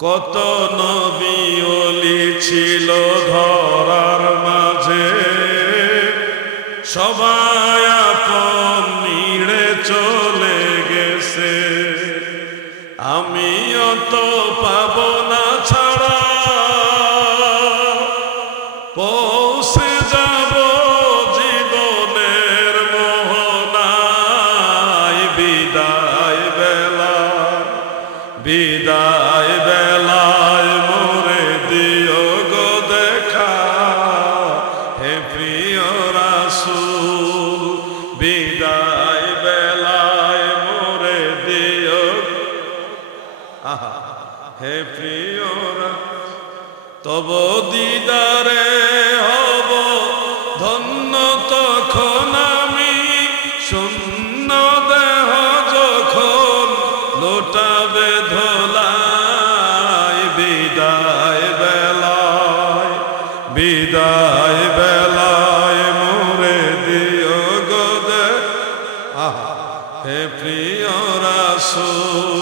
কত নবী ওলি ছিল ধরার মাঝে, সবাই আপন নিড়ে চলে গেছে। আমিও তো পাবো না ছাড়া, পৌঁছে যাব জীবনের মোহনায়। বিদায় বেলায়, বিদায় বেলায় মোরে দিও গো দেখা, হে প্রিয় রাসূল। বিদায় বেলায় মোরে দিও, হে প্রিয় রাসূল। তব দিদারে হব ধন্য তখন আমি, শূন্য দেহ যখন লোটাবে ধোলাই। বিদায় বেলায়, বিদায় বেলায় মোরে দিও গো দেখা, হে প্রিয় রাসূল।